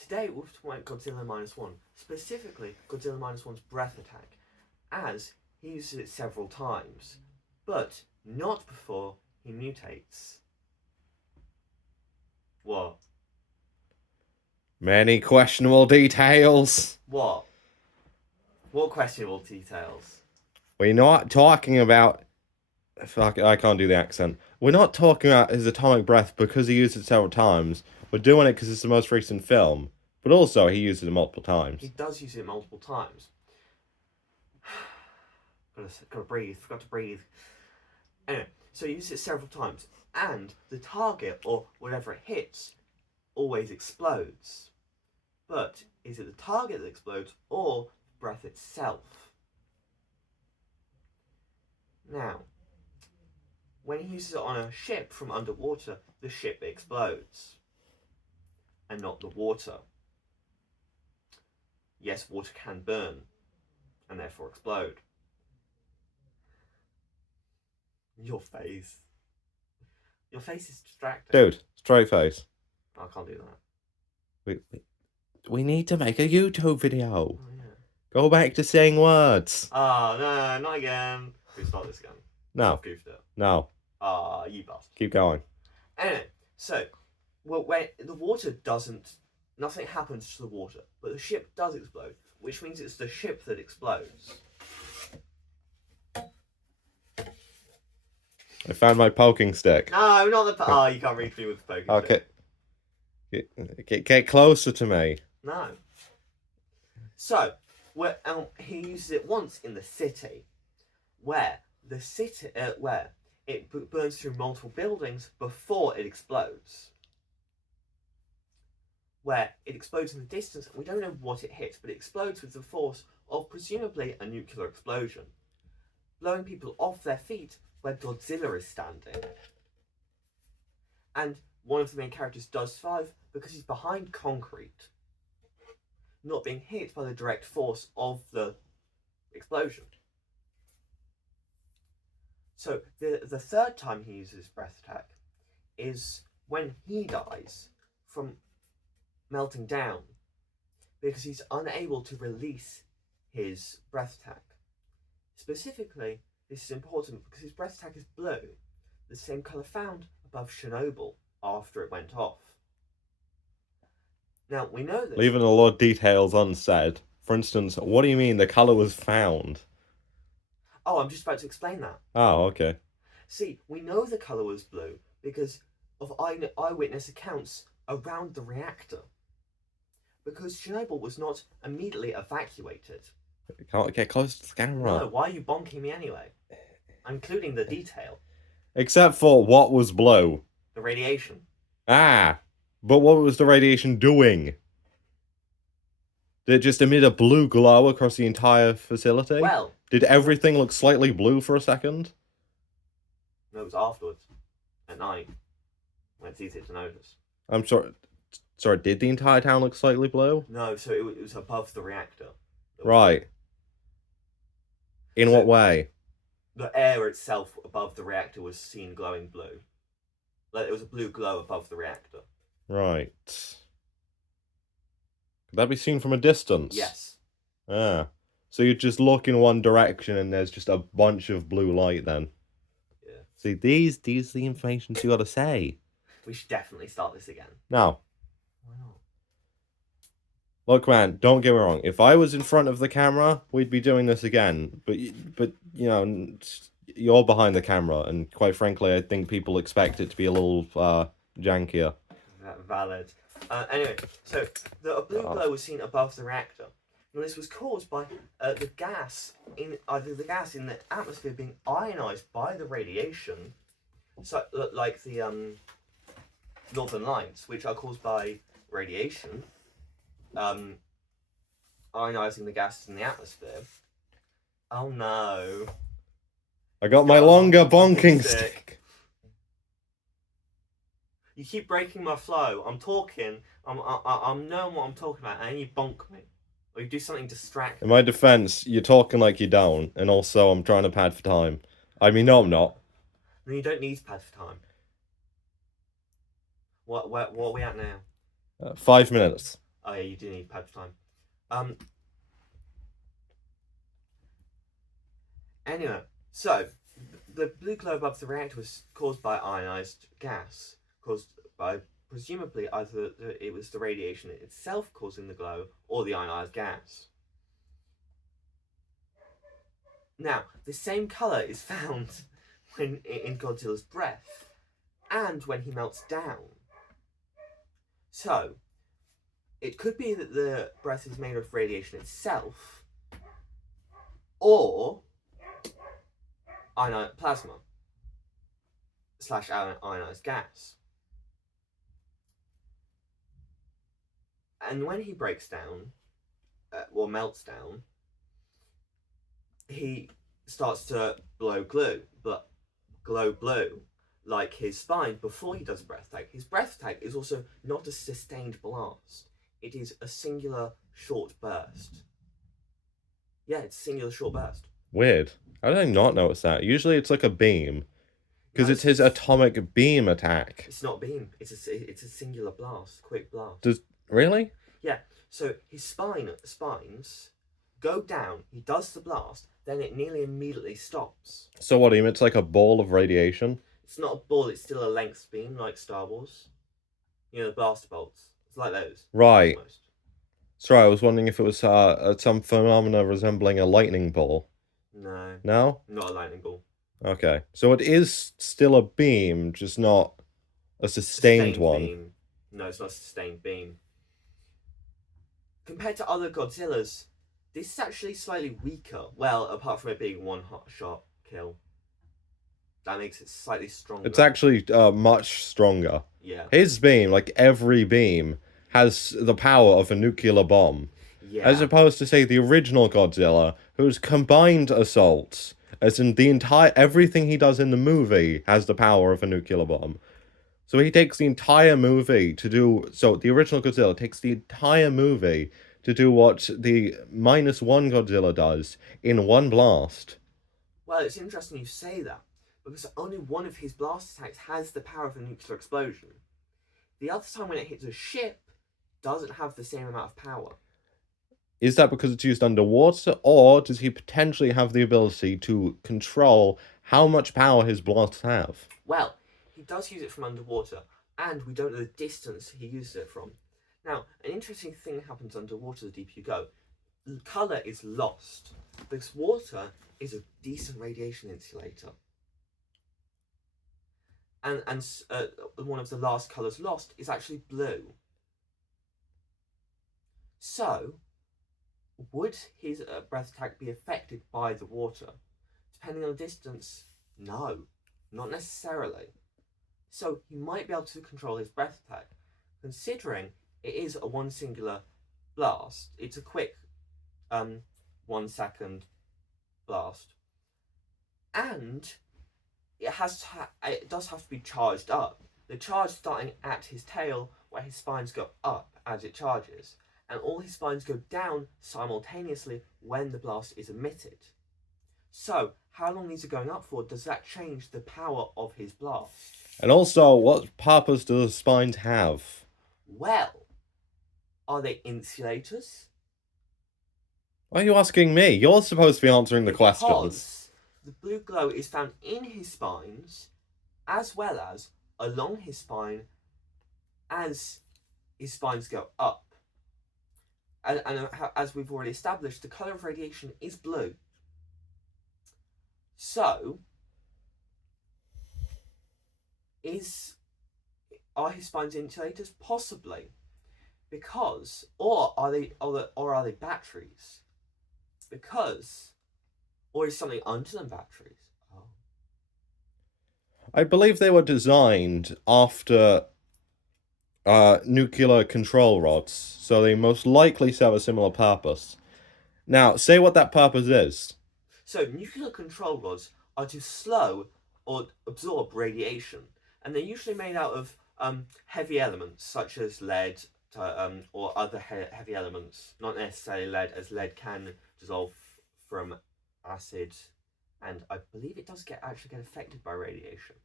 Today we're talking about Godzilla Minus One, specifically Godzilla Minus One's breath attack, as he uses it several times, but not before he mutates. What? Many questionable details. What? What questionable details? We're not talking about... Fuck, I can't do the accent. We're not talking about his atomic breath because he used it several times. We're doing it because it's the most recent film. But also, he used it multiple times. He does use it multiple times. Gotta breathe. Forgot to breathe. Anyway, so he uses it several times, and the target, or whatever it hits, always explodes. But is it the target that explodes, or the breath itself? Now, when he uses it on a ship from underwater, the ship explodes, and not the water. Yes, water can burn, and therefore explode. Your face. Your face is distracting. Dude, straight face. I can't do that. We need to make a YouTube video. Oh, yeah. Go back to saying words. Oh, no, not again. We start this again. No. I've goofed it. No. You bastard. Keep going. Anyway, so, when the water doesn't... Nothing happens to the water, but the ship does explode, which means it's the ship that explodes. I found my poking stick. No, not the... Oh, you can't reach me with the poking stick. Okay. Get closer to me. No. So, he uses it once in the city, where it burns through multiple buildings before it explodes. Where it explodes in the distance, and we don't know what it hits, but it explodes with the force of presumably a nuclear explosion, blowing people off their feet where Godzilla is standing. And one of the main characters does survive because he's behind concrete, not being hit by the direct force of the explosion. So the third time he uses breath attack is when he dies from melting down because he's unable to release his breath attack. Specifically, this is important because his breath attack is blue, the same colour found above Chernobyl after it went off. Now, we know this. Leaving a lot of details unsaid. For instance, what do you mean the colour was found? Oh, I'm just about to explain that. Oh, okay. See, we know the colour was blue because of eyewitness accounts around the reactor. Because Chernobyl was not immediately evacuated. Can't get close to the camera. No, why are you bonking me anyway? I'm including the detail. Except for what was blue. The radiation. Ah, but what was the radiation doing? Did it just emit a blue glow across the entire facility? Well... Did everything look slightly blue for a second? No, it was afterwards. At night. When it's easier to notice. I'm sorry. Sorry, did the entire town look slightly blue? No, so it was above the reactor. Right. In what way? The air itself above the reactor was seen glowing blue. Like there was a blue glow above the reactor. Right. Could that be seen from a distance? Yes. Ah. So you just look in one direction and there's just a bunch of blue light then. Yeah. See, these are the information you gotta say. We should definitely start this again. No. Why not? Look, man, don't get me wrong. If I was in front of the camera, we'd be doing this again. But you know, you're behind the camera, and quite frankly, I think people expect it to be a little jankier. Valid. Anyway, so the blue glow was seen above the reactor. And this was caused by the gas in the atmosphere being ionized by the radiation, so like the northern lights, which are caused by radiation, ionizing the gases in the atmosphere. Oh no! I got my longer bonking stick. You keep breaking my flow. I'm talking. I'm knowing what I'm talking about, and then you bonk me. Or you do something distracting. In my defense, you're talking like you don't, and also I'm trying to pad for time. I mean, no, I'm not. No, you don't need to pad for time. What are we at now? 5 minutes. Oh yeah, you do need paper time. Um. Anyway, so the blue glow above the reactor was caused by ionized gas, caused by presumably either it was the radiation itself causing the glow or the ionized gas. Now, the same color is found when in Godzilla's breath and when he melts down. So, it could be that the breath is made of radiation itself, or plasma slash ionized gas. And when he breaks down, or melts down, he starts to glow blue, like his spine before he does a breath attack. His breath attack is also not a sustained blast. It is a singular short burst. Yeah, it's a singular short burst. Weird. How did I not notice that? Usually it's like a beam. Because No, it's his atomic beam attack. It's not a beam. It's a singular blast, quick blast. Really? Yeah. So his spines go down. He does the blast, then it nearly immediately stops. So what, he emits like a ball of radiation? It's not a ball. It's still a length beam, like Star Wars. You know, the blaster bolts. It's like those. Right. Almost. Sorry, I was wondering if it was some phenomena resembling a lightning ball. No. No? Not a lightning ball. Okay. So it is still a beam, just not a sustained one. Beam. No, it's not a sustained beam. Compared to other Godzillas, this is actually slightly weaker. Well, apart from it being one hot shot kill. That makes it slightly stronger. It's actually much stronger. Yeah. His beam, like every beam, has the power of a nuclear bomb. Yeah. As opposed to, say, the original Godzilla, whose combined assaults, as in everything he does in the movie, has the power of a nuclear bomb. So he takes the entire movie to do... So the original Godzilla takes the entire movie to do what the -1 Godzilla does in one blast. Well, it's interesting you say that, because only one of his blast attacks has the power of a nuclear explosion. The other time when it hits a ship, doesn't have the same amount of power. Is that because it's used underwater, or does he potentially have the ability to control how much power his blasts have? Well, he does use it from underwater, and we don't know the distance he uses it from. Now, an interesting thing happens underwater the deeper you go. The colour is lost, because water is a decent radiation insulator. And one of the last colours lost is actually blue. So, would his breath attack be affected by the water? Depending on the distance, no, not necessarily. So he might be able to control his breath attack, considering it is a one singular blast. It's a quick 1 second blast, and it does have to be charged up. The charge starting at his tail, where his spines go up as it charges, and all his spines go down simultaneously when the blast is emitted. So, how long is it going up for? Does that change the power of his blast? And also, what purpose do the spines have? Well, are they insulators? Why are you asking me? You're supposed to be answering the questions. Because the blue glow is found in his spines, as well as along his spine, as his spines go up. And as we've already established, the colour of radiation is blue. So, are his spines insulators? Possibly, because or are they batteries? Because, or is something under them batteries? Oh. I believe they were designed after nuclear control rods, so they most likely serve a similar purpose. Now, say what that purpose is. So, nuclear control rods are to slow or absorb radiation, and they're usually made out of heavy elements such as lead or other heavy elements. Not necessarily lead, as lead can dissolve from acid, and I believe it does actually get affected by radiation.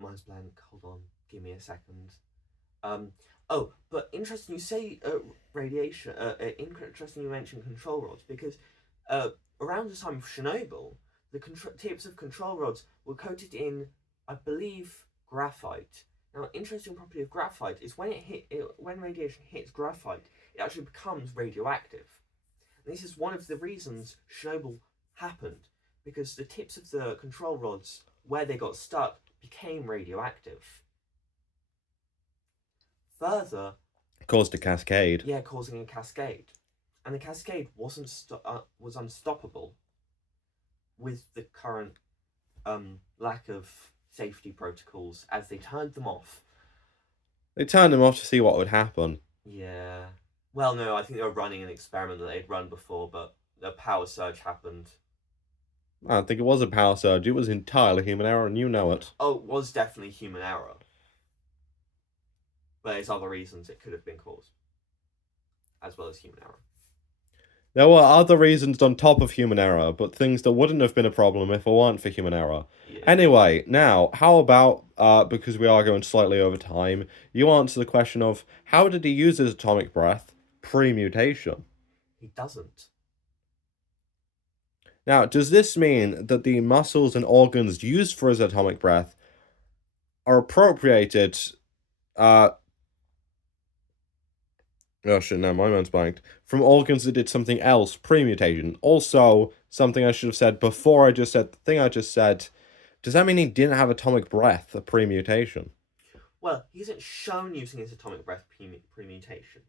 Mine's blank. Hold on. Give me a second. But interesting you say radiation. Interesting you mention control rods because around the time of Chernobyl, the tips of control rods were coated in, I believe, graphite. Now, an interesting property of graphite is when radiation hits graphite, it actually becomes radioactive. And this is one of the reasons Chernobyl happened because the tips of the control rods, where they got stuck, became radioactive. Further, Caused a cascade. yeah, causing a cascade, and the cascade was unstoppable with the current lack of safety protocols as they turned them off. They turned them off to see what would happen. Yeah. Well, no, I think they were running an experiment that they'd run before, but a power surge happened. I don't think it was a power surge. It was entirely human error, and you know it. Oh, it was definitely human error. But there's other reasons it could have been caused, as well as human error. There were other reasons on top of human error, but things that wouldn't have been a problem if it weren't for human error. Yeah. Anyway, now, how about, because we are going slightly over time, you answer the question of, how did he use his atomic breath pre-mutation? He doesn't. Now, does this mean that the muscles and organs used for his atomic breath are appropriated, oh shit, no, my mind's blanked, from organs that did something else pre-mutation? Also, something I should have said before I just said the thing I just said, does that mean he didn't have atomic breath pre-mutation? Well, he isn't shown using his atomic breath pre-mutation.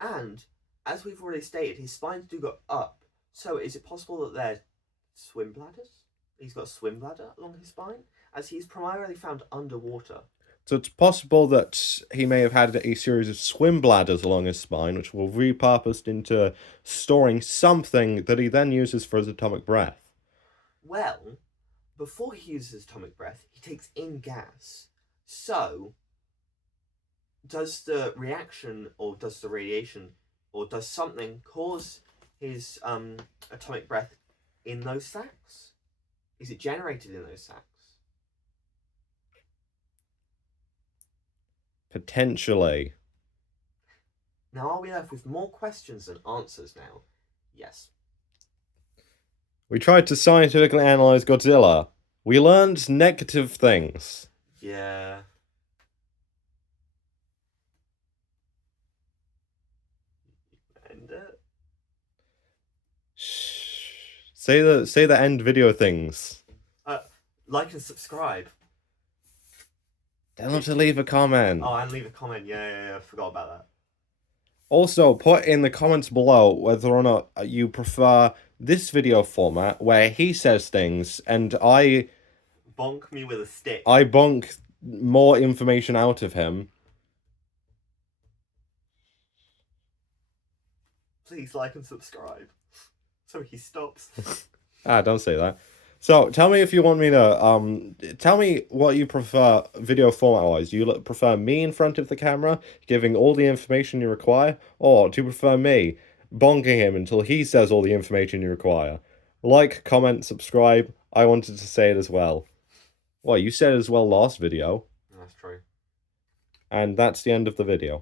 And, as we've already stated, his spines do go up. So is it possible that they're swim bladders? He's got a swim bladder along his spine? As he's primarily found underwater. So it's possible that he may have had a series of swim bladders along his spine, which were repurposed into storing something that he then uses for his atomic breath. Well, before he uses his atomic breath, he takes in gas. So, does the reaction, or does the radiation, or does something cause his atomic breath in those sacs? Is it generated in those sacs? Potentially. Now, are we left with more questions than answers now? Yes. We tried to scientifically analyze Godzilla. We learned negative things. Yeah. And Shh. Say the end video things. like and subscribe. Tell them to leave a comment. Oh, and leave a comment. Yeah. I forgot about that. Also, put in the comments below whether or not you prefer this video format where he says things and I Bonk me with a stick. I bonk more information out of him. Please like and subscribe. So he stops. Don't say that. So tell me if you want me to tell me what you prefer video format wise. Do you prefer me in front of the camera giving all the information you require, or do you prefer me bonking him until he says all the information you require? Like, comment, subscribe. I wanted to say it as well. Well, you said it as well last video. That's true. And that's the end of the video.